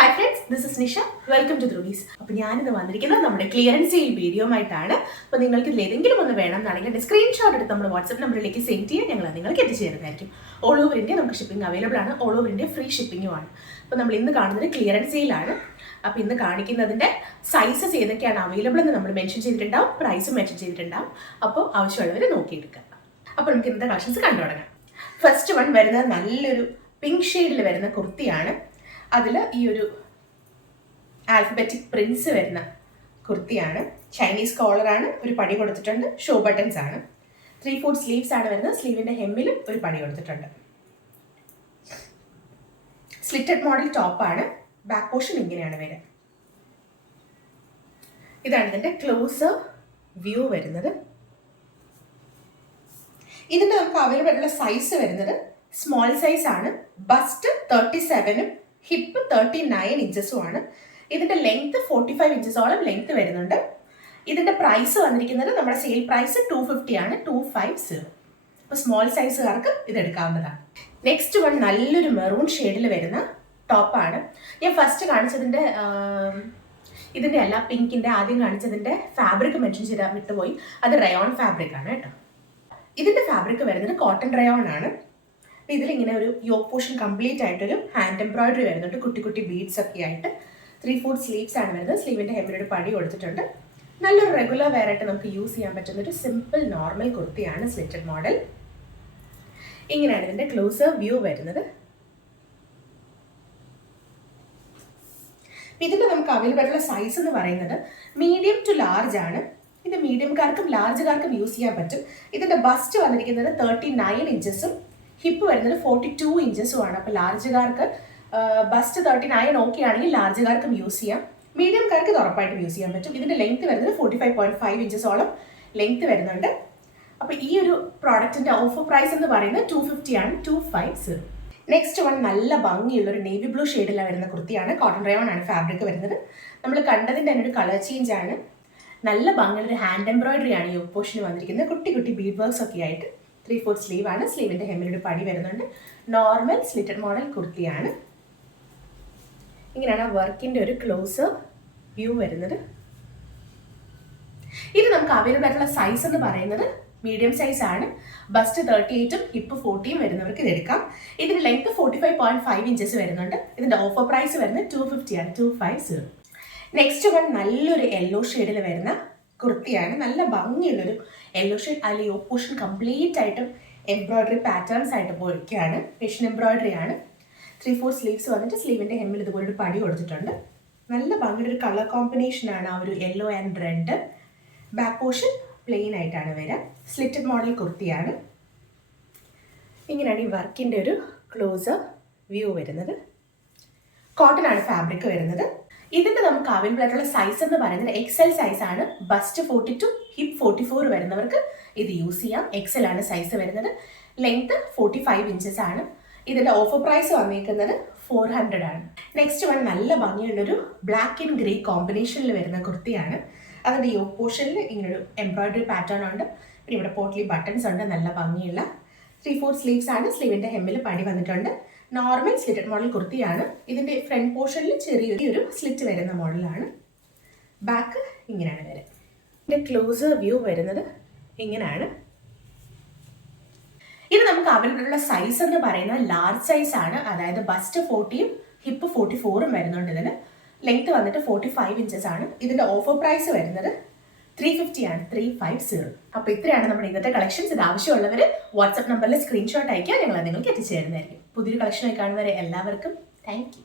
Hi friends, this is Nisha. Welcome to Dhruvi's. അപ്പോൾ ഞാനിന്ന് വന്നിരിക്കുന്നത് നമ്മുടെ ക്ലിയറൻസ് സെയിൽ വീഡിയോ ആയിട്ടാണ്. അപ്പോൾ നിങ്ങൾക്ക് ഇതിൽ ഏതെങ്കിലും ഒന്ന് വേണം എന്നാണെങ്കിൽ എൻ്റെ സ്ക്രീൻഷോട്ട് എടുത്ത് നമ്മുടെ വാട്സ്ആപ്പ് നമ്പറിലേക്ക് സെൻഡ് ചെയ്യാൻ ഞങ്ങൾ നിങ്ങൾക്ക് എത്തിച്ചു തരുന്നതായിരിക്കും. ഓൾ ഓവർ ഇന്ത്യ നമുക്ക് ഷിപ്പിംഗ് അവൈലബിൾ ആണ്. ഓൾ ഓവർ ഇന്ത്യ ഫ്രീ ഷിപ്പിംഗും ആണ്. അപ്പോൾ നമ്മൾ ഇന്ന് കാണുന്നത് ക്ലിയറൻസ് സെയിലാണ്. അപ്പോൾ ഇന്ന് കാണിക്കുന്നതിൻ്റെ സൈസസ് ഏതൊക്കെയാണ് അവൈലബിൾ എന്ന് നമ്മൾ മെൻഷൻ ചെയ്തിട്ടുണ്ടാവും, പ്രൈസും മെൻഷൻ ചെയ്തിട്ടുണ്ടാവും. അപ്പോൾ ആവശ്യമുള്ളവർ നോക്കിയെടുക്കുക. അപ്പോൾ നമുക്ക് ഇന്നത്തെ കളക്ഷൻസ് കണ്ടു തുടങ്ങാം. ഫസ്റ്റ് വൺ വരുന്നത് നല്ലൊരു പിങ്ക് ഷെയ്ഡിൽ വരുന്ന കുർത്തിയാണ്. അതിൽ ഈ ഒരു ആൽഫബറ്റിക് പ്രിൻസ് വരുന്ന കുർത്തിയാണ്. ചൈനീസ് കോളറാണ്, ഒരു പടി കൊടുത്തിട്ടുണ്ട്. ഷോ ബട്ടൺസ് ആണ്. 3/4 സ്ലീവ്സ് ആണ് വരുന്നത്. സ്ലീവിൻ്റെ ഹെമ്മിലും ഒരു പടി കൊടുത്തിട്ടുണ്ട്. സ്ലിറ്റഡ് മോഡൽ ടോപ്പാണ്. ബാക്ക് പോർഷൻ ഇങ്ങനെയാണ് വരിക. ഇതാണ് ഇതിൻ്റെ ക്ലോസർ വ്യൂ വരുന്നത്. ഇതിൻ്റെ നമുക്ക് അവൈലബിൾ ആയിട്ടുള്ള സൈസ് വരുന്നത് സ്മോൾ സൈസ് ആണ്. ബസ്റ്റ് 37ഉം ഹിപ്പ് 39 ഇഞ്ചസും ആണ്. ഇതിൻ്റെ ലെങ്ത് 45 ഇഞ്ചസോളം ലെങ്ത് വരുന്നുണ്ട്. ഇതിൻ്റെ പ്രൈസ് വന്നിരിക്കുന്നത് നമ്മുടെ സെയിൽ പ്രൈസ് 250 ആണ്, 250. അപ്പോൾ സ്മോൾ സൈസുകാർക്ക് ഇത് എടുക്കാവുന്നതാണ്. നെക്സ്റ്റ് വൺ നല്ലൊരു മെറൂൺ ഷെയ്ഡിൽ വരുന്ന ടോപ്പാണ്. ഞാൻ ഫസ്റ്റ് കാണിച്ചതിൻ്റെ ഇതിൻ്റെ അല്ല, പിങ്കിൻ്റെ ആദ്യം കാണിച്ചതിൻ്റെ ഫാബ്രിക് മെൻഷൻ ചെയ്താൽ വിട്ടുപോയി. അത് റയോൺ ഫാബ്രിക് ആണ് കേട്ടോ. ഇതിൻ്റെ ഫാബ്രിക് വരുന്നത് കോട്ടൺ റയോൺ ആണ്. ഇതിലിങ്ങനെ ഒരു യോക്ക് പോർഷൻ കംപ്ലീറ്റ് ആയിട്ടൊരു ഹാൻഡ് എംബ്രോയിഡറി വരുന്നുണ്ട്, കുട്ടി കുട്ടി ബീഡ്സ് ഒക്കെ ആയിട്ട്. 3/4 സ്ലീവ്സ് ആണ് വരുന്നത്. സ്ലീവിൻ്റെ ഹെമ്മിലൊരു പടി കൊടുത്തിട്ടുണ്ട്. നല്ലൊരു റെഗുലർ വെയർ ആയിട്ട് നമുക്ക് യൂസ് ചെയ്യാൻ പറ്റുന്ന ഒരു സിമ്പിൾ നോർമൽ കുർത്തിയാണ്, സ്ലിറ്റഡ് മോഡൽ. ഇങ്ങനെയാണ് ഇതിൻ്റെ ക്ലോസർ വ്യൂ വരുന്നത്. ഇതിൻ്റെ നമുക്ക് അവൈലബിൾ ആയിട്ടുള്ള സൈസ് എന്ന് പറയുന്നത് മീഡിയം ടു ലാർജ് ആണ്. ഇത് മീഡിയംകാർക്കും ലാർജുകാർക്കും യൂസ് ചെയ്യാൻ പറ്റും. ഇതിൻ്റെ ബസ്റ്റ് വന്നിരിക്കുന്നത് 39 ഇഞ്ചസും ഹിപ്പ് വരുന്നത് 42 ഇഞ്ചസും ആണ്. അപ്പോൾ ലാർജുകാർക്ക് ബസ്റ്റ് 39 ഓക്കെ ആണെങ്കിൽ ലാർജുകാർക്കും യൂസ് ചെയ്യാം. മീഡിയംകാർക്ക് ഇത് ഉറപ്പായിട്ടും യൂസ് ചെയ്യാൻ പറ്റും. ഇതിൻ്റെ ലെങ്ത് വരുന്നത് 45.5 ഇഞ്ചസോളം ലെങ്ത് വരുന്നുണ്ട്. അപ്പോൾ ഈ ഒരു പ്രോഡക്റ്റിൻ്റെ ഓഫർ പ്രൈസ് എന്ന് പറയുന്നത് 250 ആണ്, 250. നെക്സ്റ്റ് വൺ നല്ല ഭംഗിയുള്ള ഒരു നേവി ബ്ലൂ ഷെയ്ഡിലാണ് വരുന്ന കുർത്തിയാണ്. കോട്ടൺ റയോൺ ആണ് ഫാബ്രിക് വരുന്നത്. നമ്മൾ കണ്ടതിൻ്റെ തന്നെ ഒരു കളർ ചേഞ്ച് ആണ്. നല്ല ഭംഗിയുള്ള ഒരു ഹാൻഡ് എംബ്രോയിഡറി ആണ് ഈ പോർഷന് വന്നിരിക്കുന്നത്. കുട്ടി കുട്ടി ബീഡ് വർക്ക്സ് ഒക്കെ ആയിട്ട്. 3/4 സ്ലീവ് ആണ്. സ്ലീവിൻ്റെ ഹെമ്മിലൊരു പടി വരുന്നുണ്ട്. നോർമൽ സ്ലിറ്റഡ് മോഡൽ കുർത്തിയാണ്. ഇങ്ങനെയാണ് വർക്കിൻ്റെ ഒരു ക്ലോസർ വ്യൂ വരുന്നത്. ഇത് നമുക്ക് അവൈലബിൾ ആയിട്ടുള്ള സൈസ് എന്ന് പറയുന്നത് മീഡിയം സൈസ് ആണ്. ബസ്റ്റ് 38ഉം ഹിപ്പ് 40ഉം വരുന്നവർക്ക് ഇത് എടുക്കാം. ഇതിൻ്റെ ലെങ്ത് 45.5 ഇഞ്ചസ് വരുന്നുണ്ട്. ഇതിൻ്റെ ഓഫർ പ്രൈസ് വരുന്നത് 250 ആണ്, 250. നെക്സ്റ്റ് വൺ നല്ലൊരു യെല്ലോ ഷെയ്ഡിൽ വരുന്ന കുർത്തിയാണ്. നല്ല ഭംഗിയുള്ളൊരു യെല്ലോ ഷെയ്ഡ്. അതിൽ യോക്ക് പോർഷൻ കംപ്ലീറ്റ് ആയിട്ടും എംബ്രോയിഡറി പാറ്റേൺസ് ആയിട്ട് പോയിരിക്കുകയാണ്. മെഷീൻ എംബ്രോയിഡറി ആണ്. 3/4 സ്ലീവ്സ് വന്നിട്ട് സ്ലീവിൻ്റെ ഹെമ്മിൽ ഇതുപോലെ ഒരു പടി കൊടുത്തിട്ടുണ്ട്. നല്ല ഭംഗിയുടെ ഒരു കളർ കോമ്പിനേഷനാണ് ആ ഒരു yellow and red. Back portion plain ആയിട്ടാണ് വരിക. സ്ലിറ്റഡ് മോഡൽ കുർത്തിയാണ്. ഇങ്ങനെയാണ് ഈ വർക്കിൻ്റെ ഒരു ക്ലോസർ വ്യൂ വരുന്നത്. കോട്ടൺ ആണ് ഫാബ്രിക് വരുന്നത്. ഇതിൻ്റെ നമുക്ക് അവൈലബിൾ ആയിട്ടുള്ള സൈസ് എന്ന് പറയുന്നത് XL സൈസ് ആണ്. ബസ്റ്റ് 42, ഹിപ്പ് 44 വരുന്നവർക്ക് ഇത് യൂസ് ചെയ്യാം. XL ആണ് സൈസ് വരുന്നത്. ലെങ്ത് 45 ഇഞ്ചസ് ആണ്. ഇതിൻ്റെ ഓഫർ പ്രൈസ് വന്നിരിക്കുന്നത് 400 ആണ്. നെക്സ്റ്റ് വൺ നല്ല ഭംഗിയുള്ളൊരു ബ്ലാക്ക് ആൻഡ് ഗ്രേ കോമ്പിനേഷനിൽ വരുന്ന കുർത്തിയാണ്. അതിൻ്റെ യോക്ക് പോർഷനിൽ ഇങ്ങനൊരു എംബ്രോയിഡറി പാറ്റേൺ ഉണ്ട്. പിന്നെ ഇവിടെ പോട്ട്ലി ബട്ടൺസ് ഉണ്ട്. നല്ല ഭംഗിയുള്ള 3/4 സ്ലീവ്സ് ആണ്. സ്ലീവിൻ്റെ ഹെമ്മിൽ പടി വന്നിട്ടുണ്ട്. നോർമൽ സ്ലിറ്റഡ് മോഡൽ കുർത്തിയാണ്. ഇതിൻ്റെ ഫ്രണ്ട് പോർഷനിൽ ചെറിയൊരു സ്ലിറ്റ് വരുന്ന മോഡലാണ്. ബാക്ക് ഇങ്ങനെയാണ് വരിക. ഇതിൻ്റെ ക്ലോസർ വ്യൂ വരുന്നത് ഇങ്ങനെയാണ്. ഇത് നമുക്ക് അവൈലബിൾ ഉള്ള സൈസ് എന്ന് പറയുന്നത് ലാർജ് സൈസ് ആണ്. അതായത് ബസ്റ്റ് 40ഉം ഹിപ്പ് 44ഉം വരുന്നുണ്ട്. ഇതിന് ലെങ്ത് വന്നിട്ട് 45 ഇഞ്ചസ് ആണ്. ഇതിൻ്റെ ഓഫർ പ്രൈസ് വരുന്നത് 350 ആണ്, 350. അപ്പോൾ ഇത്രയാണ് നമ്മുടെ ഇന്നത്തെ കളക്ഷൻസ്. ഇത് ആവശ്യമുള്ളവർ വാട്സ്ആപ്പ് നമ്പറിൽ സ്ക്രീൻഷോട്ട് അയക്കുക. ഞങ്ങൾ നിങ്ങൾക്ക് എത്തിച്ചു തരുന്നതായിരിക്കും. പുതിയൊരു കളക്ഷനായി കാണുന്നവരെ എല്ലാവർക്കും താങ്ക് യു.